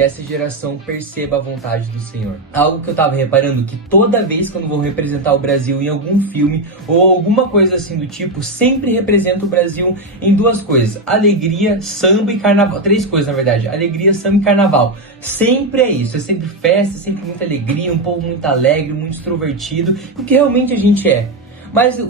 que essa geração perceba a vontade do Senhor. Algo que eu tava reparando, que toda vez que eu vou representar o Brasil em algum filme ou alguma coisa assim do tipo, sempre representa o Brasil em duas coisas: alegria, samba e carnaval. Três coisas, na verdade: alegria, samba e carnaval. Sempre é isso, é sempre festa, é sempre muita alegria, um povo muito alegre, muito extrovertido, o que realmente a gente é. Mas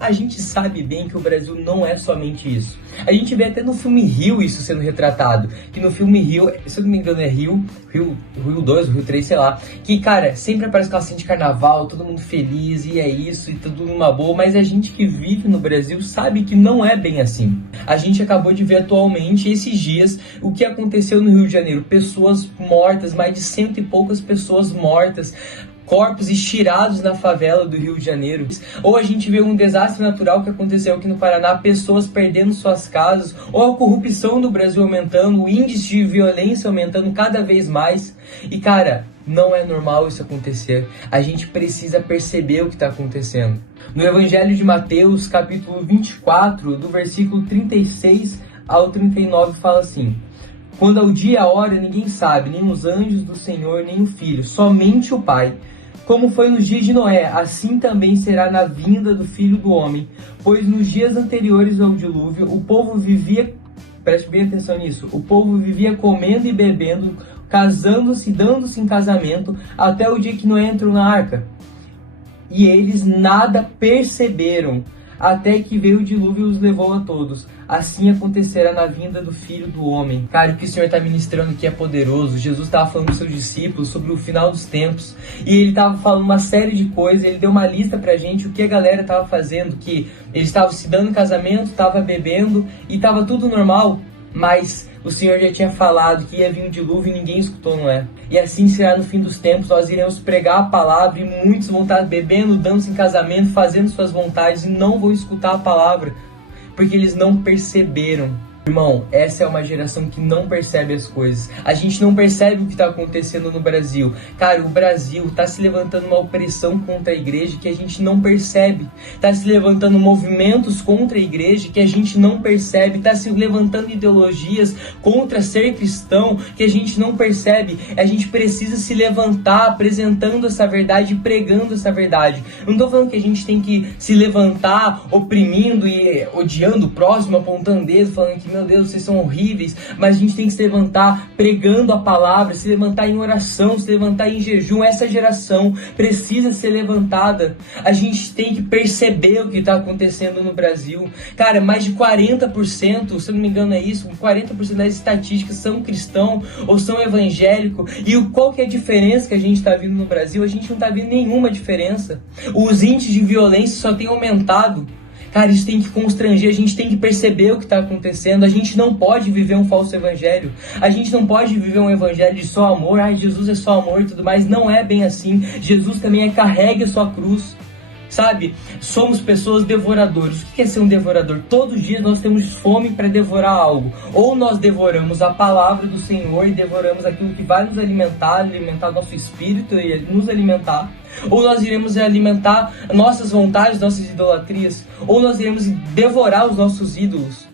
a gente sabe bem que o Brasil não é somente isso. A gente vê até no filme Rio isso sendo retratado. Que no filme Rio, se eu não me engano é Rio 2, Rio 3, sei lá. Que, cara, sempre aparece aquela cena de carnaval, todo mundo feliz, e é isso, e tudo numa boa. Mas a gente que vive no Brasil sabe que não é bem assim. A gente acabou de ver atualmente, esses dias, o que aconteceu no Rio de Janeiro. Pessoas mortas, mais de 100 e poucas pessoas mortas. Corpos estirados na favela do Rio de Janeiro. Ou a gente vê um desastre natural que aconteceu aqui no Paraná, pessoas perdendo suas casas, ou a corrupção do Brasil aumentando, o índice de violência aumentando cada vez mais. E cara, não é normal isso acontecer. A gente precisa perceber o que está acontecendo. No Evangelho de Mateus, capítulo 24, do versículo 36 ao 39, fala assim: quando é o dia e a hora, ninguém sabe, nem os anjos do Senhor, nem o Filho, somente o Pai. Como foi nos dias de Noé, assim também será na vinda do Filho do Homem. Pois nos dias anteriores ao dilúvio, o povo vivia, preste bem atenção nisso, o povo vivia comendo e bebendo, casando-se e dando-se em casamento, até o dia que Noé entrou na arca. E eles nada perceberam, até que veio o dilúvio e os levou a todos. Assim acontecerá na vinda do Filho do Homem. Cara, o que o Senhor está ministrando aqui é poderoso. Jesus estava falando dos seus discípulos sobre o final dos tempos. E ele estava falando uma série de coisas. Ele deu uma lista pra gente, o que a galera estava fazendo. Que eles estavam se dando em casamento, estavam bebendo e estava tudo normal. Mas o Senhor já tinha falado que ia vir um dilúvio e ninguém escutou, não é? E assim será no fim dos tempos. Nós iremos pregar a palavra e muitos vão estar bebendo, dando-se em casamento, fazendo suas vontades e não vão escutar a palavra, porque eles não perceberam. Irmão, essa é uma geração que não percebe as coisas. A gente não percebe o que está acontecendo no Brasil. Cara, o Brasil está se levantando uma opressão contra a igreja que a gente não percebe. Está se levantando movimentos contra a igreja que a gente não percebe. Está se levantando ideologias contra ser cristão que a gente não percebe. A gente precisa se levantar apresentando essa verdade e pregando essa verdade. Não estou falando que a gente tem que se levantar oprimindo e odiando o próximo, apontando dedo, falando que meu Deus, vocês são horríveis, mas a gente tem que se levantar pregando a palavra, se levantar em oração, se levantar em jejum. Essa geração precisa ser levantada. A gente tem que perceber o que está acontecendo no Brasil. Cara, mais de 40%, se eu não me engano é isso, 40% das estatísticas são cristãos ou são evangélicos. E qual que é a diferença que a gente está vendo no Brasil? A gente não está vendo nenhuma diferença. Os índices de violência só têm aumentado. Cara, isso tem que constranger, a gente tem que perceber o que está acontecendo. A gente não pode viver um falso evangelho. A gente não pode viver um evangelho de só amor. Ai, Jesus é só amor e tudo mais. Não é bem assim. Jesus também carrega a sua cruz. Sabe? Somos pessoas devoradoras. O que é ser um devorador? Todos os dias nós temos fome para devorar algo. Ou nós devoramos a palavra do Senhor e devoramos aquilo que vai nos alimentar nosso espírito e nos alimentar. Ou nós iremos alimentar nossas vontades, nossas idolatrias. Ou nós iremos devorar os nossos ídolos.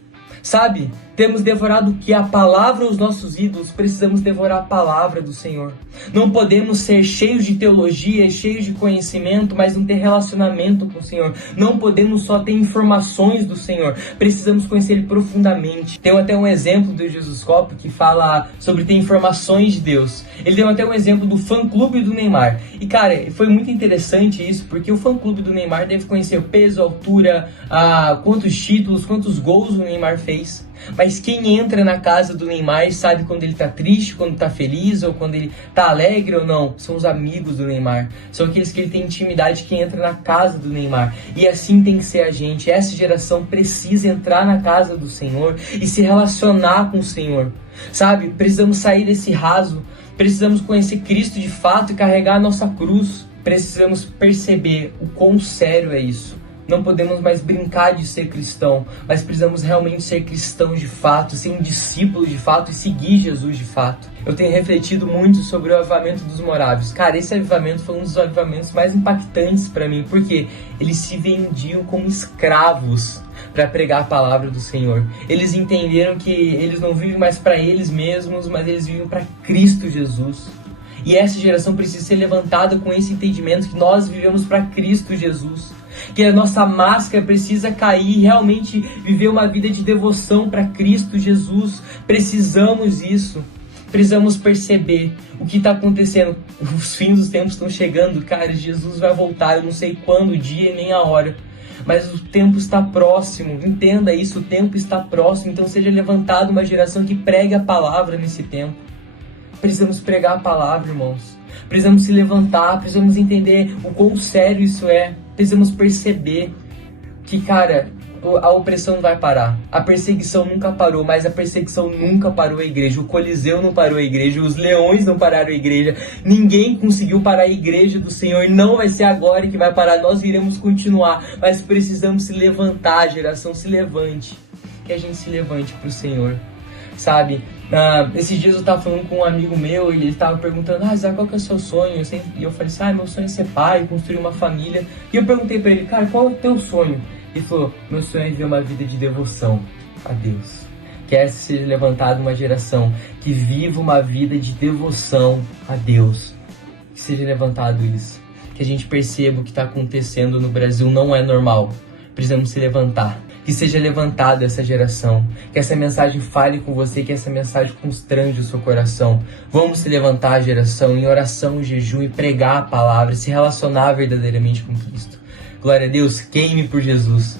Sabe? Temos devorado o que? A palavra ou os nossos ídolos? Precisamos devorar a palavra do Senhor. Não podemos ser cheios de teologia, cheios de conhecimento, mas não ter relacionamento com o Senhor. Não podemos só ter informações do Senhor. Precisamos conhecer Ele profundamente. Tem até um exemplo do Jesus Cop que fala sobre ter informações de Deus. Ele deu até um exemplo do fã-clube do Neymar. E cara, foi muito interessante isso, porque o fã-clube do Neymar deve conhecer o peso, a altura, quantos títulos, quantos gols o Neymar fez. Mas quem entra na casa do Neymar sabe quando ele tá triste, quando tá feliz, ou quando ele tá alegre ou não. São os amigos do Neymar. São aqueles que ele tem intimidade, que entra na casa do Neymar. E assim tem que ser a gente. Essa geração precisa entrar na casa do Senhor e se relacionar com o Senhor. Sabe? Precisamos sair desse raso. Precisamos conhecer Cristo de fato e carregar a nossa cruz. Precisamos perceber o quão sério é isso. Não podemos mais brincar de ser cristão, mas precisamos realmente ser cristãos de fato, ser um discípulo de fato e seguir Jesus de fato. Eu tenho refletido muito sobre o avivamento dos morávios. Cara, esse avivamento foi um dos avivamentos mais impactantes para mim, porque eles se vendiam como escravos para pregar a palavra do Senhor. Eles entenderam que eles não vivem mais para eles mesmos, mas eles vivem para Cristo Jesus. E essa geração precisa ser levantada com esse entendimento que nós vivemos para Cristo Jesus. Que a nossa máscara precisa cair e realmente viver uma vida de devoção para Cristo Jesus. Precisamos disso. Precisamos perceber o que está acontecendo. Os fins dos tempos estão chegando, cara. Jesus vai voltar, eu não sei quando, o dia nem a hora. Mas o tempo está próximo, entenda isso, o tempo está próximo. Então seja levantada uma geração que pregue a palavra nesse tempo. Precisamos pregar a palavra, irmãos. Precisamos se levantar, precisamos entender o quão sério isso é. Precisamos perceber que, cara, a opressão não vai parar. A perseguição nunca parou, mas a perseguição nunca parou a igreja. O Coliseu não parou a igreja, os leões não pararam a igreja. Ninguém conseguiu parar a igreja do Senhor. Não vai ser agora que vai parar, nós iremos continuar. Mas precisamos se levantar, a geração se levante. Que a gente se levante para o Senhor. Sabe, esses dias eu tava falando com um amigo meu e ele tava perguntando, Zé, qual que é o seu sonho? E eu falei assim, meu sonho é ser pai, construir uma família. E eu perguntei pra ele, cara, qual é o teu sonho? Ele falou, meu sonho é viver uma vida de devoção a Deus. Quer ser levantada uma geração que viva uma vida de devoção a Deus. Que seja levantado isso. Que a gente perceba o que está acontecendo no Brasil não é normal. Precisamos se levantar. Que seja levantada essa geração, que essa mensagem fale com você, que essa mensagem constrange o seu coração. Vamos se levantar a geração em oração, jejum e pregar a palavra, se relacionar verdadeiramente com Cristo. Glória a Deus, queime por Jesus.